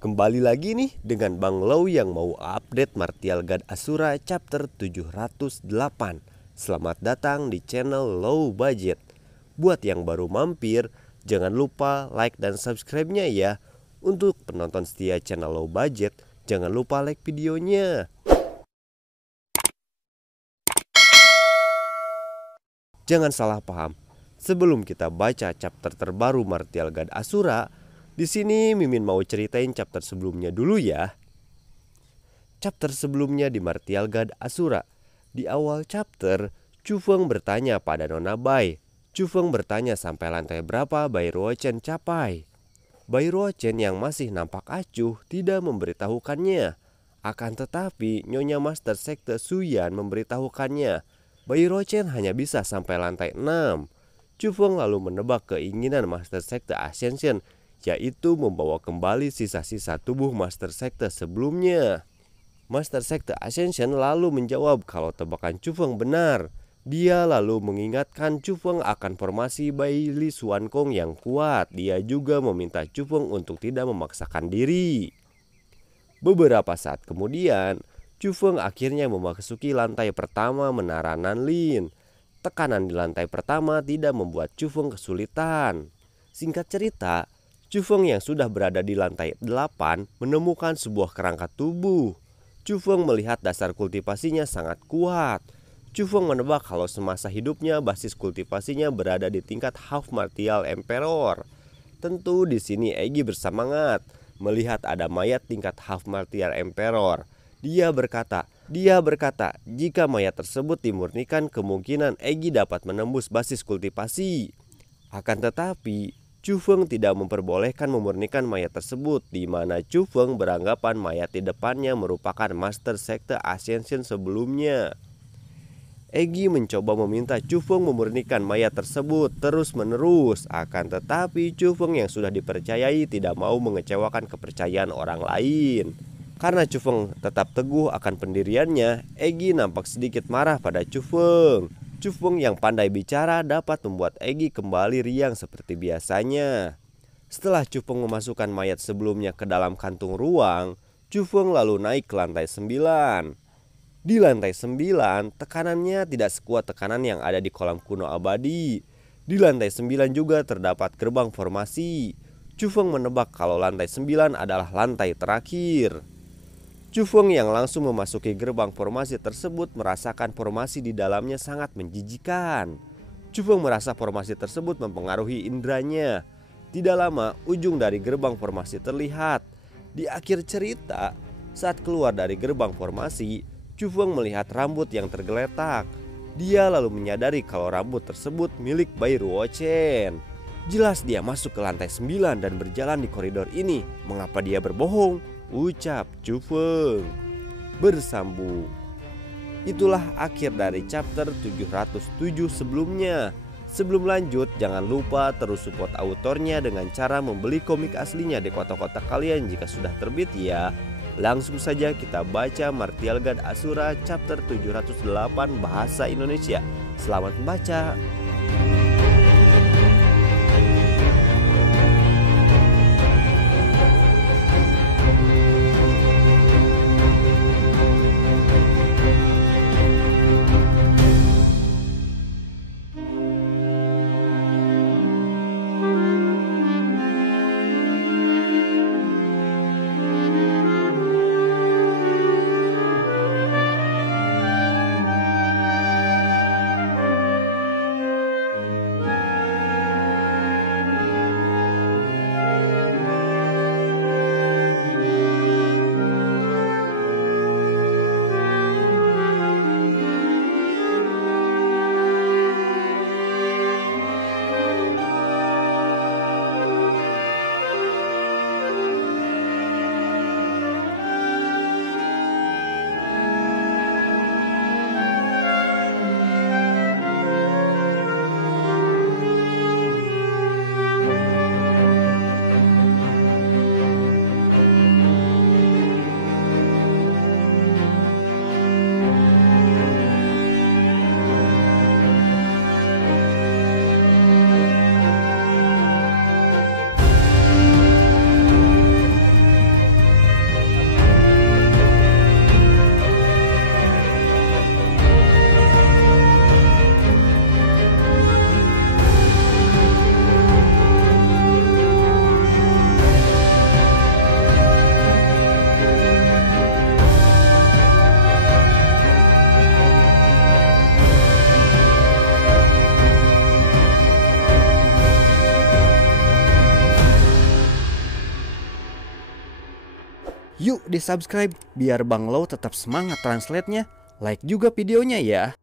Kembali lagi nih dengan Bang Lau yang mau update Martial God Asura chapter 708. Selamat datang di channel Low Budget. Buat yang baru mampir, jangan lupa like dan subscribe-nya ya. Untuk penonton setia channel Low Budget, jangan lupa like videonya. Jangan salah paham, sebelum kita baca chapter terbaru Martial God Asura, di sini Mimin mau ceritain chapter sebelumnya dulu ya. Chapter sebelumnya di Martial God Asura. Di awal chapter, Chu Feng bertanya pada Nona Bai. Chu Feng bertanya sampai lantai berapa Bai Ruochen capai. Bai Ruochen yang masih nampak acuh tidak memberitahukannya. Akan tetapi Nyonya Master Sekte Suyan memberitahukannya. Bai Ruochen hanya bisa sampai lantai 6. Chu Feng lalu menebak keinginan Master Sekte Ascension, yaitu membawa kembali sisa-sisa tubuh Master Sekte sebelumnya. Master Sekte Ascension lalu menjawab kalau tebakan Chu Feng benar. Dia lalu mengingatkan Chu Feng akan formasi Bai Li Xuan Kong yang kuat. Dia juga meminta Chu Feng untuk tidak memaksakan diri. Beberapa saat kemudian, Chu Feng akhirnya memasuki lantai pertama menara Nanlin. Tekanan di lantai pertama tidak membuat Chu Feng kesulitan. Singkat cerita, Chu Feng yang sudah berada di lantai 8 menemukan sebuah kerangka tubuh. Chu Feng melihat dasar kultivasinya sangat kuat. Chu Feng menebak kalau semasa hidupnya basis kultivasinya berada di tingkat Half Martial Emperor. Tentu di sini Egi bersemangat melihat ada mayat tingkat Half Martial Emperor. Dia berkata, jika mayat tersebut dimurnikan kemungkinan Egi dapat menembus basis kultivasi. Akan tetapi Chu Feng tidak memperbolehkan memurnikan mayat tersebut, di mana Chu Feng beranggapan mayat di depannya merupakan Master Sekte Ascension sebelumnya. Egi mencoba meminta Chu Feng memurnikan mayat tersebut terus-menerus, akan tetapi Chu Feng yang sudah dipercayai tidak mau mengecewakan kepercayaan orang lain. Karena Chu Feng tetap teguh akan pendiriannya, Egi nampak sedikit marah pada Chu Feng. Chu Feng yang pandai bicara dapat membuat Egi kembali riang seperti biasanya. Setelah Chu Feng memasukkan mayat sebelumnya ke dalam kantung ruang, Chu Feng lalu naik ke lantai 9. Di lantai 9, tekanannya tidak sekuat tekanan yang ada di kolam kuno abadi. Di lantai 9 juga terdapat gerbang formasi. Chu Feng menebak kalau lantai 9 adalah lantai terakhir. Chu Feng yang langsung memasuki gerbang formasi tersebut merasakan formasi di dalamnya sangat menjijikan. Chu Feng merasa formasi tersebut mempengaruhi indranya. Tidak lama ujung dari gerbang formasi terlihat. Di akhir cerita, saat keluar dari gerbang formasi, Chu Feng melihat rambut yang tergeletak. Dia lalu menyadari kalau rambut tersebut milik Bai Ruochen. Jelas dia masuk ke lantai 9 dan berjalan di koridor ini. Mengapa dia berbohong? Ucap Chu Feng. Bersambung. Itulah akhir dari chapter 707 sebelumnya. Sebelum lanjut, jangan lupa terus support autornya dengan cara membeli komik aslinya di kotak-kotak kalian jika sudah terbit ya. Langsung saja kita baca Martial God Asura chapter 708 bahasa Indonesia. Selamat membaca. Yuk di subscribe biar Bang Lau tetap semangat translate-nya. Like juga videonya ya.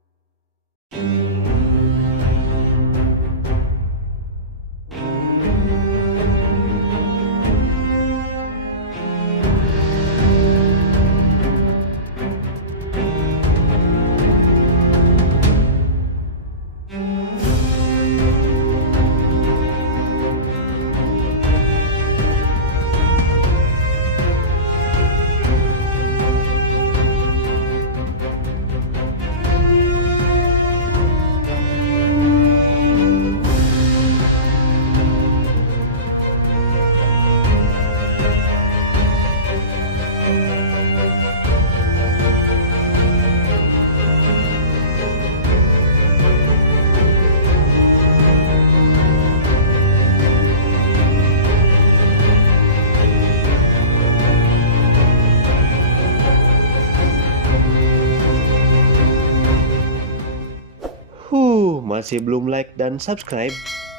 Masih belum like dan subscribe?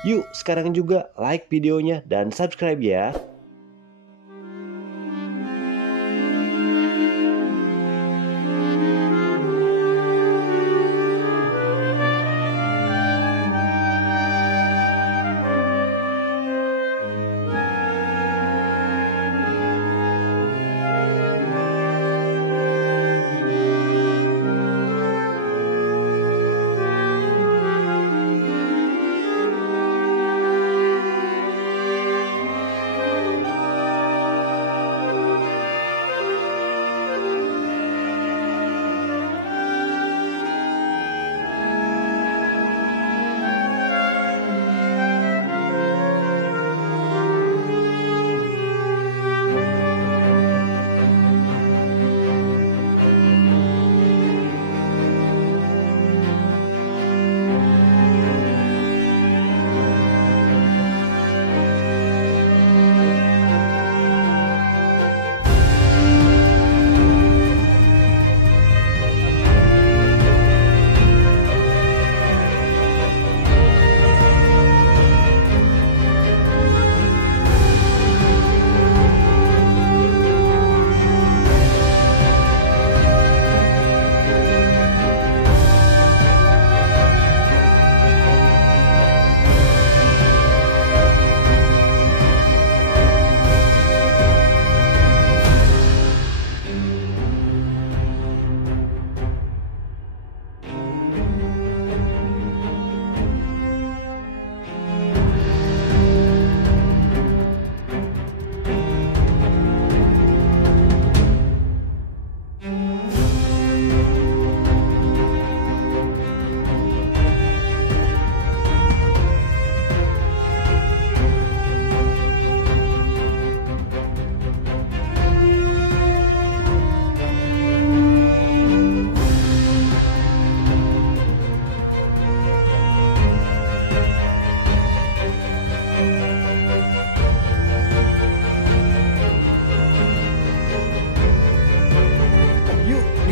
Yuk sekarang juga like videonya dan subscribe ya.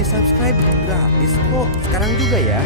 Subscribe gratis kok sekarang juga ya.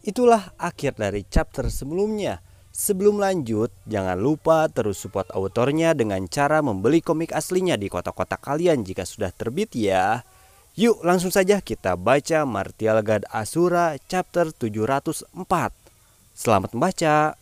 Itulah akhir dari chapter sebelumnya. Sebelum lanjut, jangan lupa terus support autornya dengan cara membeli komik aslinya di kotak-kotak kalian jika sudah terbit ya. Yuk langsung saja kita baca Martial God Asura chapter 704. Selamat membaca.